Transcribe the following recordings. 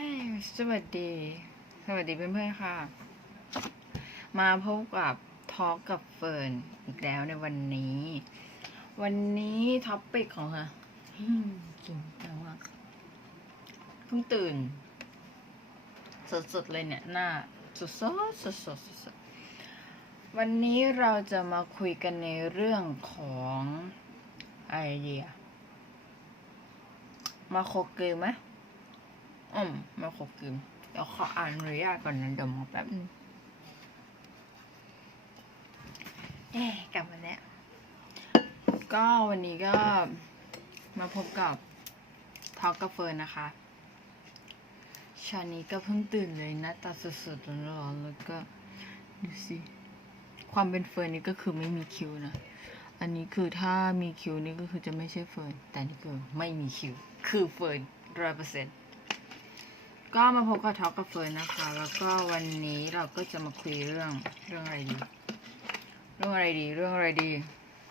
สวัสดี สวัสดีเพื่อนๆค่ะ มาพบกับทอ l k กับเฟิร์นอีกแล้วในวันนี้ วันนี้ท็อปปิกของค่ะอืมจริงจังมากเพิ่งตื่น สดๆเลยเนี่ยหน้าสดๆสดๆสดๆวันนี้เราจะมาคุยกันในเรื่องของไอเดีย มาโคเกมไหม อืมมาขบกินเดี๋ยวขออ่านอนุญาตก่อนนะเดี๋ยวมาแป๊บนึงเอ๊ะกลับมาแล้วก็วันนี้ก็มาพบกับทอกกับเฟิร์นนะคะชานี้ก็เพิ่งตื่นเลยหนะตาสดๆร้อนๆแล้วก็ดูสิความเป็นเฟิร์นนี่ก็คือไม่มีคิวนะอันนี้คือถ้ามีคิวนี่ก็คือจะไม่ใช่เฟิร์นแต่นี่คือไม่มีคิวคือเฟิร์นร้อยเปอร์เซ็นต์ ก็มาพบกับท็อกกับเฟิร์นนะคะ แล้วก็วันนี้เราก็จะมาคุยเรื่องเรื่องอะไรดี เรื่องอะไรดี เรื่องอะไรดี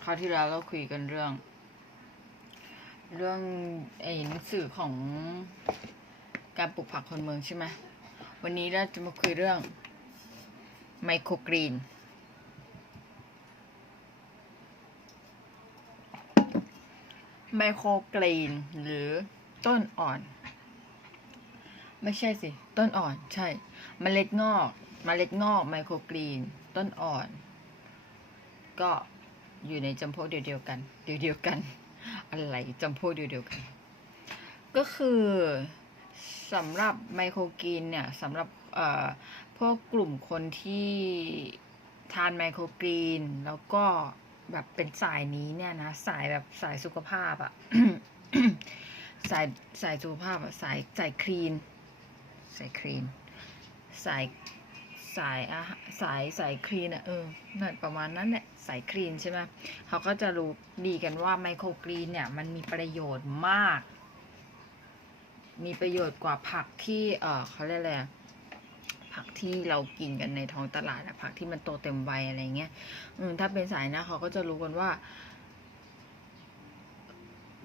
คราวที่แล้วเราคุยกันเรื่อง เรื่องไอ้หนังสือของการปลูกผักคนเมืองใช่ไหมวันนี้เราจะมาคุยเรื่องไมโครกรีนไมโครกรีนหรือต้นอ่อน ไม่ใช่สิ ต้นอ่อนใช่เมล็ดงอกเมล็ดงอกไมโครกรีน ต้นอ่อน ก็อยู่ในจำพวกเดียวกัน เดียวกัน อะไรจำพวกเดียวกัน ก็คือสำหรับไมโครกรีนเนี่ยสำหรับเอ่อพวกกลุ่มคนที่ทานไมโครกรีน แล้วก็แบบเป็นสายนี้เนี่ยนะ สายแบบสายสุขภาพอะสายสายสุขภาพอะสายสายคลีน สายคลีนสายสายอาหารสายสายคลีนอะเออนั่นประมาณนั้นแหละสายคลีนใช่ไหมเขาก็จะรู้ดีกันว่าไมโครกรีนเนี่ยมันมีประโยชน์มาก มีประโยชน์กว่าผักที่เออเขาเรียกอะไรอะผักที่เรากินกันในท้องตลาดอะผักที่มันโตเต็มวัยอะไรเงี้ยอืมถ้าเป็นสายนะเขาก็จะรู้กันว่า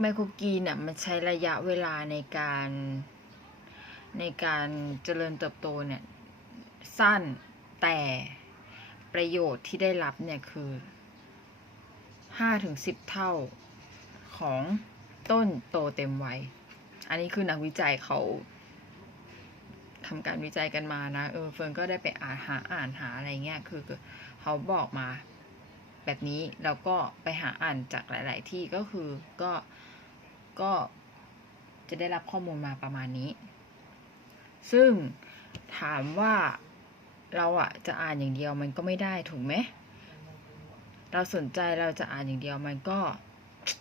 ไมโครกรีนเนี่ยมันใช้ระยะเวลาในการ ในการเจริญเติบโตเนี่ยสั้นแต่ประโยชน์ที่ได้รับเนี่ยคือห้าถึงสิบเท่าของต้นโตเต็มวัย อันนี้คือนักวิจัยเขาทำการวิจัยกันมานะ เออเฟิร์นก็ได้ไปอ่านหาอ่านหาอะไรเงี้ย คือเขาบอกมาแบบนี้ แล้วก็ไปหาอ่านจากหลาย ๆ ที่ก็คือก็ก็จะได้รับข้อมูลมาประมาณนี้ ซึ่งถามว่าเราอะจะอ่านอย่างเดียวมันก็ไม่ได้ถูกไหม เราสนใจเราจะอ่านอย่างเดียวมันก็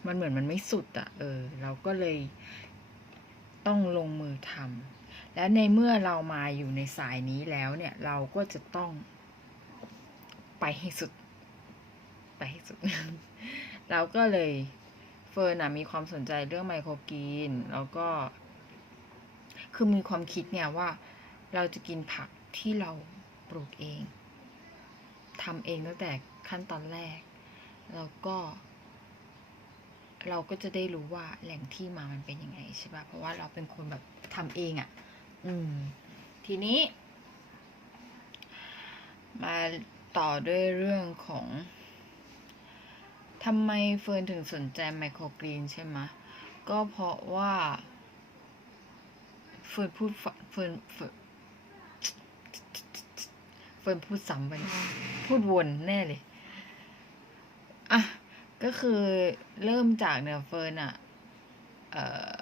มันเหมือนมันไม่สุดอะเออ เราก็เลยต้องลงมือทำและในเมื่อเรามาอยู่ในสายนี้แล้วเนี่ย เราก็จะต้องไปให้สุด ไปให้สุด เราก็เลยเฟิร์นอะมีความสนใจเรื่องไมโครกรีนแล้วก็ คือมีความคิดเนี่ยว่าเราจะกินผักที่เราปลูกเองทำเองตั้งแต่ขั้นตอนแรก แล้วก็ เราก็จะได้รู้ว่าแหล่งที่มามันเป็นยังไงใช่ปะเพราะว่าเราเป็นคนแบบทำเองอะ่ะ อืม ทีนี้ มาต่อด้วยเรื่องของทำไมเฟิร์นถึงสนใจไมโครกรีนใช่ไหมก็เพราะว่า เฟิร์นพูดฝเฟิร์นเฟิร์นเฟิร์นพูดซ้ำไปเนี่ยพูดวนแน่เลย อะ ก็คือเริ่มจากเนี่ยเฟิร์นอะเอ่อ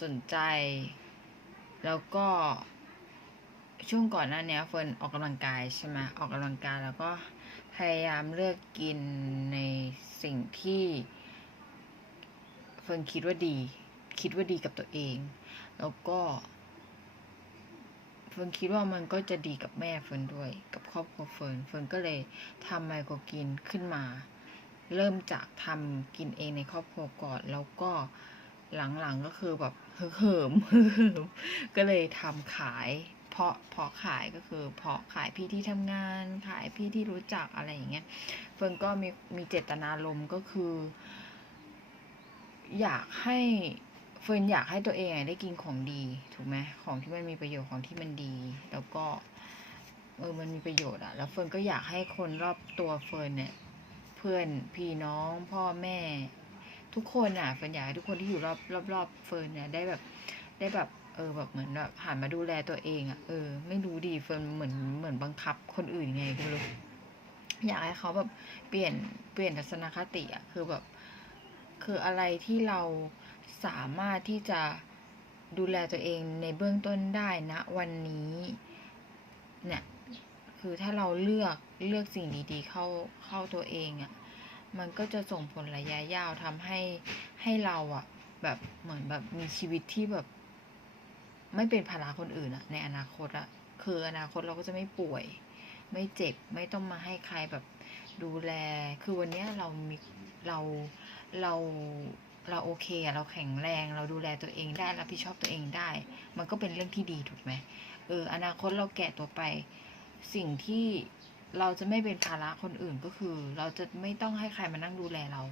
สนใจ แล้วก็ช่วงก่อนหน้าเนี้ยเฟิร์นออกกำลังกายใช่ไหมออกกำลังกายแล้วก็พยายามเลือกกินในสิ่งที่เฟิร์นคิดว่าดี คิดว่าดีกับตัวเอง แล้วก็เฟิร์นคิดว่ามันก็จะดีกับแม่เฟิร์นด้วย กับครอบครัวเฟิร์นเฟิร์นก็เลยทำไมโครกินขึ้นมา เริ่มจากทำกินเองในครอบครัวก่อน แล้วก็หลังๆก็คือแบบเหิมเหิมเหิมก็เลยทำขายเพาะเพาะขายก็คือเพาะขายพี่ที่ทำงาน ขายพี่ที่รู้จักอะไรอย่างเงี้ยเฟิร์นก็มีมีเจตนารมณ์ก็คือ อยากให้ เฟิร์นอยากให้ตัวเองได้กินของดี ถูกไหมของที่มันมีประโยชน์ของที่มันดี แล้วก็เออมันมีประโยชน์อะแล้วเฟิร์นก็อยากให้คนรอบตัวเฟิร์นเนี่ย เพื่อนพี่น้องพ่อแม่ ทุกคนอะเฟิร์นอยากให้ทุกคนที่อยู่รอบรอบรอบเฟิร์นเนี่ยได้แบบได้แบบเออแบบเหมือนแบบหันมาดูแลตัวเองอะเออไม่รู้ดีเฟิร์นเหมือนเหมือนบังคับคนอื่นไงก็ไม่รู้อยากให้เขาแบบเปลี่ยนเปลี่ยนทัศนคติอะคือแบบ คืออะไรที่เรา สามารถที่จะดูแลตัวเองในเบื้องต้นได้นะวันนี้เนี่ยคือถ้าเราเลือกเลือกสิ่งดีๆเข้าเข้าตัวเองอะ่ะมันก็จะส่งผลระยะยาวทำให้ให้เราอะ่ะแบบเหมือนแบบมีชีวิตที่แบบ ไม่เป็นภาระคนอื่นอะในอนาคตอะคืออนาคตเราก็จะไม่ป่วย ไม่เจ็บไม่ต้องมาให้ใครแบบดูแล คือวันนี้เรามีเราเรา เราโอเคเราแข็งแรงเราดูแลตัวเองได้รับผิดชอบตัวเองได้ มันก็เป็นเรื่องที่ดีถูกไหมเอออนาคตเราแก่ตัวไป สิ่งที่เราจะไม่เป็นภาระคนอื่นก็คือ เราจะไม่ต้องให้ใครมานั่งดูแลเรา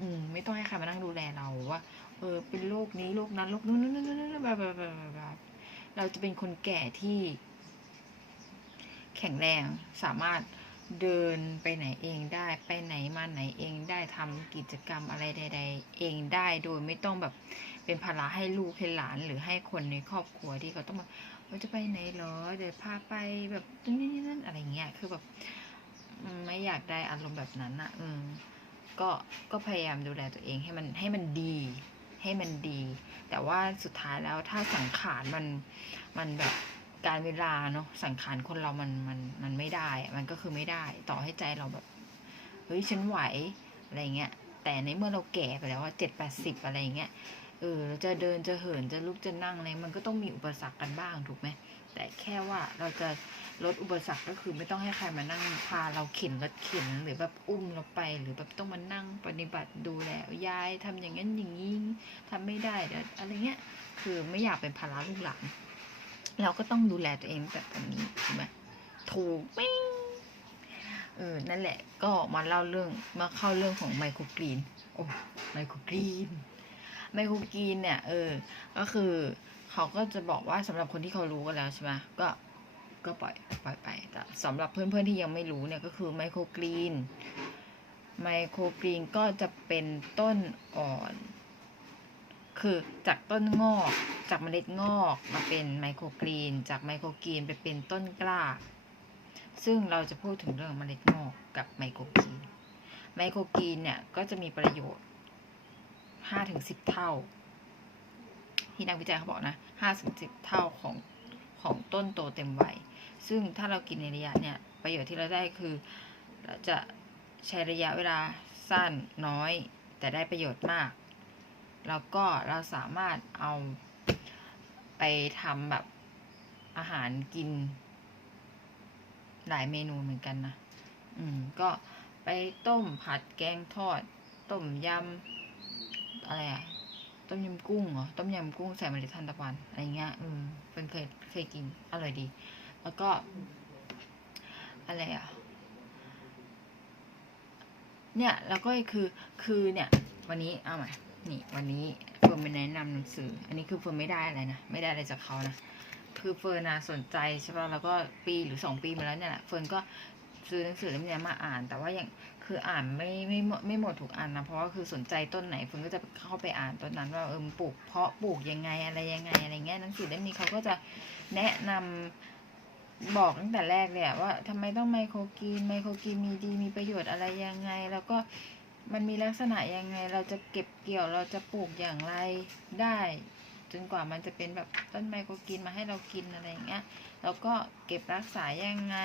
อืม ไม่ต้องให้ใครมานั่งดูแลเราว่า เออ เป็นโรคนี้โรคนั้นโรคนู้นนู้นนู้นนู้นแบบแบบแบบแบบเราจะเป็นคนแก่ที่ แข็งแรงสามารถ เดินไปไหนเองได้ ไปไหนมาไหนเองได้ทำกิจกรรมอะไรใด ๆ เองได้โดยไม่ต้องแบบเป็นภาระให้ลูกให้หลานหรือให้คนในครอบครัวที่เขาต้องมาเราจะไปไหนเหรอเดี๋ยวพาไปแบบนี่นี่นั่นอะไรเงี้ยคือแบบไม่อยากได้อารมณ์แบบนั้นอะอืมก็ก็พยายามดูแลตัวเองให้มันให้มันดี ให้มันดี แต่ว่าสุดท้ายแล้วถ้าสังขารมันมันแบบ การเวลาเนาะสังขารคนเรามันมันมันไม่ได้ มันก็คือไม่ได้ ต่อให้ใจเราแบบเฮ้ยฉันไหวอะไรเงี้ย แต่ในเมื่อเราแก่ไปแล้วว่าเจ็ดแปดสิบอะไรเงี้ยเออจะเดินจะเหินจะลุกจะนั่งอะไรมันก็ต้องมีอุปสรรคกันบ้างถูกไหมแต่แค่ว่าเราจะลดอุปสรรคก็คือไม่ต้องให้ใครมานั่งพาเราเข็นรถเข็นหรือแบบอุ้มเราไป หรือแบบต้องมานั่งปฏิบัติดูแลยายทำอย่างนั้นอย่างนี้ทำไม่ได้เดี๋ยวอะไรเงี้ยคือไม่อยากเป็นภาระลูกหลาน เราก็ต้องดูแลตัวเองแบบนี้ถูกไหมถูกไหมเออ นั่นแหละ ก็มาเล่าเรื่อง มาเข้าเรื่องของไมโครกรีน โอ้ไมโครกรีน ไมโครกรีนเนี่ย เออ ก็คือเขาก็จะบอกว่าสำหรับคนที่เขารู้กันแล้วใช่ไหมก็ ก็ปล่อย ปล่อยไป แต่สำหรับเพื่อนๆที่ยังไม่รู้เนี่ยก็คือไมโครกรีน ไมโครกรีนก็จะเป็นต้นอ่อน คือจากต้นงอก จากเมล็ดงอกมาเป็นไมโครกรีน จากไมโครกรีนไปเป็นต้นกล้า ซึ่งเราจะพูดถึงเรื่องเมล็ดงอกกับไมโครกรีน ไมโครกรีนเนี่ยก็จะมีประโยชน์ห้าถึงสิบเท่า ที่นักวิจัยเขาบอกนะห้าถึงสิบเท่าของของต้นโตเต็มวัย ซึ่งถ้าเรากินในระยะเนี่ยประโยชน์ที่เราได้คือ เราจะใช้ระยะเวลาสั้นน้อย แต่ได้ประโยชน์มาก แล้วก็เราสามารถเอาไปทำแบบอาหารกิน หลายเมนูเหมือนกันนะ อืม ก็ไปต้มผัดแกงทอด ต้มยำอะไรอะต้มยำกุ้งเหรอ ต้มยำกุ้งใส่เมล็ดทานตะวันอะไรเงี้ย อืมเป็นเคยเคยกิน อร่อยดี แล้วก็ อะไรอะเนี่ย แล้วก็คือ คือเนี่ย วันนี้ เอาใหม่ นี่วันนี้เฟิร์นไปแนะนำหนังสือ อันนี้คือเฟิร์นไม่ได้อะไรนะ ไม่ได้อะไรจากเขานะ คือเฟิร์นนะสนใจใช่ป่ะ แล้วก็ปีหรือสองปีมาแล้วเนี่ยแหละเฟิร์นก็ซื้อหนังสือเล่มนี้มาอ่าน แต่ว่าอย่างคืออ่านไม่ไม่หมดไม่หมดถูกอันนะ เพราะว่าคือสนใจต้นไหนเฟิร์นก็จะเข้าไปอ่านต้นนั้นว่าเออปลูกเพาะปลูกยังไงอะไรยังไงอะไรเงี้ยหนังสือเล่มนี้เขาก็จะแนะนำบอกตั้งแต่แรกเลยว่าทำไมต้องไมโครกรีนไมโครกรีนมีดีมีประโยชน์อะไรยังไง แล้วก็ มันมีลักษณะยังไง เราจะเก็บเกี่ยวเราจะปลูกอย่างไรได้ จนกว่ามันจะเป็นแบบต้นไมโครกรีนมาให้เรากินอะไรอย่างเงี้ยแล้วก็เก็บรักษายังไง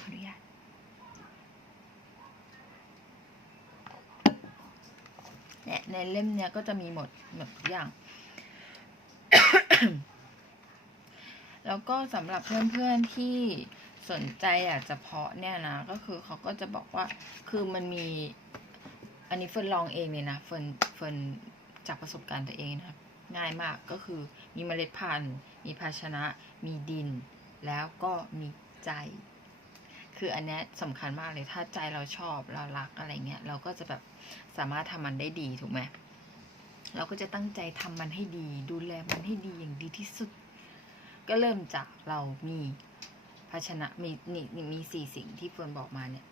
ขออนุญาตเนี่ยในเล่มเนี้ยก็จะมีหมดหมดอย่าง แล้วก็สำหรับเพื่อนๆที่ สนใจอยากจะเพาะเนี่ยนะ ก็คือเขาก็จะบอกว่าคือมันมี อันนี้เฟิร์นลองเองเลยนะเฟิร์นเฟิร์นจากประสบการณ์ตัวเองนะครับ ง่ายมากก็คือมีเมล็ดพันธุ์ มีภาชนะ มีดิน แล้วก็มีใจ คืออันนี้สำคัญมากเลยถ้าใจเราชอบเรารักอะไรเงี้ยเราก็จะแบบสามารถทำมันได้ดีถูกไหมเราก็จะตั้งใจทำมันให้ดี ดูแลมันให้ดีอย่างดีที่สุด ก็เริ่มจากเรามี ภาชนะมีนี่มีสี่สิ่งที่เฟิร์นบอกมาเนี่ย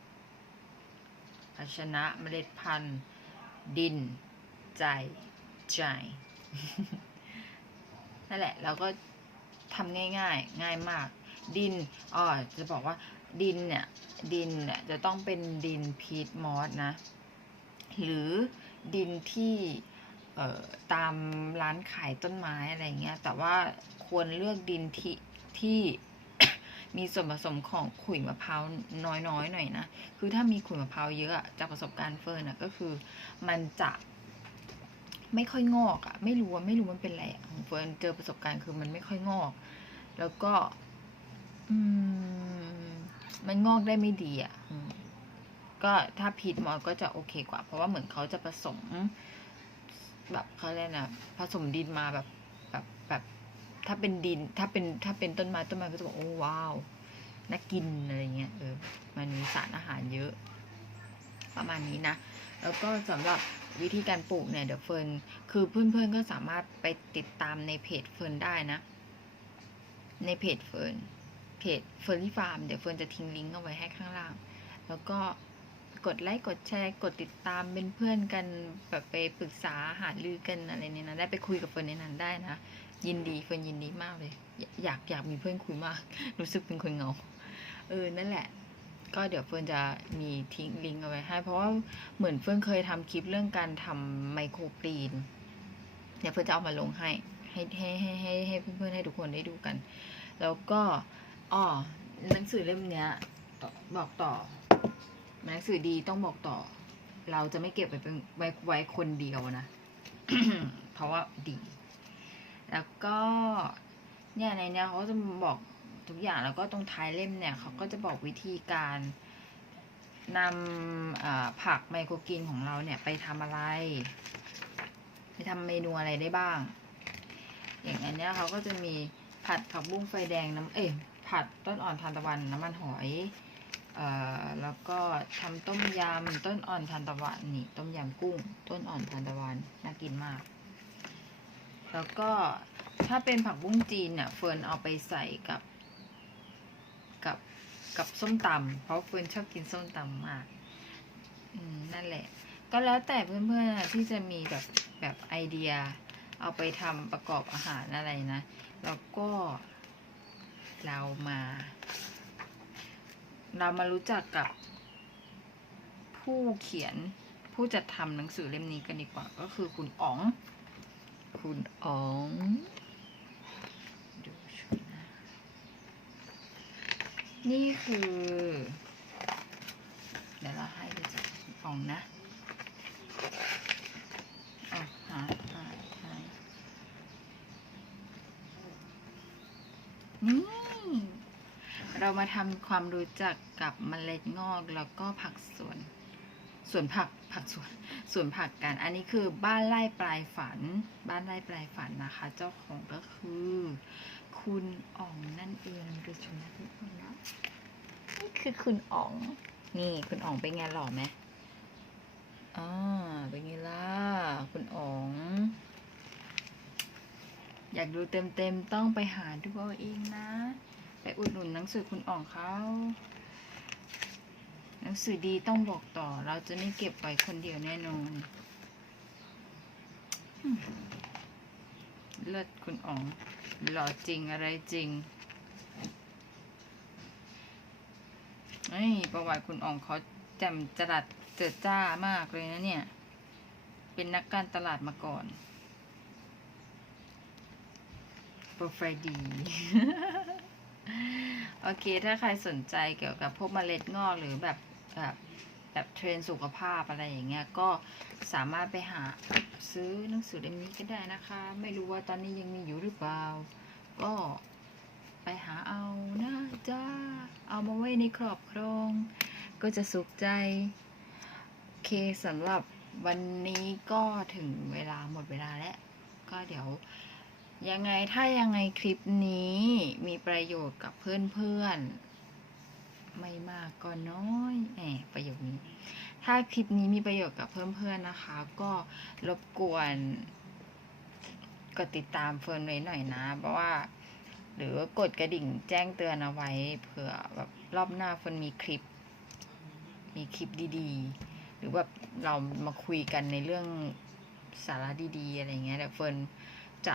ภาชนะเมล็ดพันธุ์ ดิน ใจ ใจ นั่นแหละ เราก็ทำง่ายๆง่ายมาก ดินอ๋อจะบอกว่าดินเนี่ย ดินเนี่ยจะต้องเป็นดินพีทมอสนะ หรือดินที่เอ่อตามร้านขายต้นไม้อะไรเงี้ย แต่ว่าควรเลือกดินที่ที่ มีส่วนผสมของขุยมะพร้าวน้อยๆหน่อยนะ คือถ้ามีขุยมะพร้าวเยอะอะจากประสบการณ์เฟิร์นอะก็คือ มันจะไม่ค่อยงอกอะไม่รู้ว่าไม่รู้มันเป็นอะไรของเฟิร์นเจอประสบการณ์คือมันไม่ค่อยงอก แล้วก็ อืม มันงอกได้ไม่ดีอะก็ถ้าพีทมอสก็จะโอเคกว่า เพราะว่าเหมือนเขาจะผสม แบบเขาเรียกนะผสมดินมาแบบ ถ้าเป็นดิน ถ้าเป็นถ้าเป็นต้นไม้ต้นไม้ก็จะบอกโอ้ว้าวน่ากินอะไรเงี้ยเออมันมีสารอาหารเยอะ ประมาณนี้นะ แล้วก็สำหรับวิธีการปลูกเนี่ยเดี๋ยวเฟิร์นคือเพื่อนๆก็สามารถไปติดตามในเพจเฟิร์นได้นะ ในเพจเฟิร์นเพจเฟิร์นที่ฟาร์มเดี๋ยวเฟิร์นจะทิ้งลิงก์เอาไว้ให้ข้างล่าง แล้วก็กดไลค์กดแชร์กดติดตามเป็นเพื่อนกันแบบไปปรึกษาหารือกันอะไรเนี่ยนะได้ไปคุยกับเฟิร์นในนั้นได้นะ ยินดีเฟิร์นยินดีมากเลย อยากอยากมีเพื่อนคุยมาก รู้สึกเป็นคนเหงาเออนั่นแหละ ก็เดี๋ยวเฟิร์นจะมีทิ้งลิงก์เอาไว้ให้ เพราะว่าเหมือนเฟิร์นเคยทำคลิปเรื่องการทำไมโครกรีนเดี๋ยวเฟิร์นจะเอามาลงให้ให้ให้ให้ให้ให้เพื่อนๆให้ทุกคนได้ดูกัน แล้วก็อ๋อหนังสือเล่มเนี้ยบอกต่อหนังสือดีต้องบอกต่อ เราจะไม่เก็บไว้เป็นไว้ไว้คนเดียวนะ เพราะว่าดี แล้วก็เนี่ยในเนี้ยเขาจะบอกทุกอย่างแล้วก็ตรงท้ายเล่มเนี่ยเขาก็จะบอกวิธีการนำผักไมโครกรีนของเราเนี่ยไปทำอะไร ไปทำเมนูอะไรได้บ้าง อย่างอันเนี้ยเขาก็จะมีผัดผักบุ้งไฟแดงน้ำเอ้ยผัดต้นอ่อนทานตะวันน้ำมันหอยเอ่อแล้วก็ทำต้มยำต้นอ่อนทานตะวันนี่ต้มยำกุ้ง ต้นอ่อนทานตะวันน่ากินมาก แล้วก็ถ้าเป็นผักบุ้งจีนเนี่ยเฟิร์นเอาไปใส่กับกับกับส้มตำเพราะเฟิร์นชอบกินส้มตำมากอืมนั่นแหละ ก็แล้วแต่เพื่อนๆที่จะมีแบบแบบไอเดีย เอาไปทำประกอบอาหารอะไรนะ แล้วก็เรามา เรามารู้จักกับผู้เขียนผู้จัดทำหนังสือเล่มนี้กันดีกว่าก็คือคุณอ๋อง คุณอ๋องดูชุดนะนี่คือ เดี๋ยวเราให้ดูจากคุณอ๋องนะอะหาหาหานี่เรามาทำความรู้จักกับเมล็ดงอกแล้วก็ผักสวน สวนผักผักสวนสวนผักกัน อันนี้คือบ้านไร่ปลายฝัน บ้านไร่ปลายฝันนะคะ เจ้าของก็คือ คุณอ๋องนั่นเองดูชมนะทุกคนนะนี่คือคุณอ๋อง นี่คุณอ๋องเป็นไงหล่อไหมอ่าเป็นไงล่ะคุณอ๋องอยากดูเต็มๆ ต้องไปหาดูเอาเองนะ ไปอุดหนุนหนังสือคุณอ๋องเขา นังสือดีต้องบอกต่อ เราจะไม่เก็บไว้คนเดียวแน่นอนเลิศคุณอ๋อง หล่อจริงอะไรจริงเฮ้ยประวัติคุณอ๋องเขาแจ่มจรัสเจิดจ้ามากเลยนะเนี่ย เป็นนักการตลาดมาก่อนโปรไฟล์ดี โอเค ถ้าใครสนใจเกี่ยวกับพวกเมล็ดงอกหรือแบบ แบบแบบเทรนสุขภาพอะไรอย่างเงี้ยก็สามารถไปหาซื้อหนังสือเล่มนี้ก็ได้นะคะ ไม่รู้ว่าตอนนี้ยังมีอยู่หรือเปล่า ก็ไปหาเอานะจ้าเอามาไว้ในครอบครอง ก็จะสุขใจโอเคสำหรับวันนี้ก็ถึงเวลาหมดเวลาแล้ว ก็เดี๋ยวยังไงถ้ายังไงคลิปนี้มีประโยชน์กับเพื่อนๆ ไม่มากก็น้อยแอบประโยคนี้ ถ้าคลิปนี้มีประโยชน์กับเพื่อนๆนะคะ ก็รบกวนกดติดตามเฟิร์นไว้หน่อยนะ เพราะว่า หรือว่ากดกระดิ่งแจ้งเตือนเอาไว้เผื่อแบบรอบหน้าเฟิร์นมีคลิป มีคลิปดีๆ หรือแบบเรามาคุยกันในเรื่องสาระดีๆ อะไรเงี้ยเดี๋ยวเฟิร์นจะ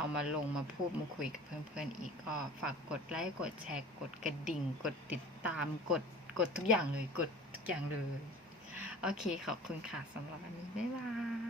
เอามาลงมาพูดมาคุยกับเพื่อนๆอีกก็ฝากกดไลค์กดแชร์กดกระดิ่ง กดติดตามกดกดทุกอย่างเลย กดทุกอย่างเลย โอเคขอบคุณค่ะสำหรับวันนี้บ๊ายบาย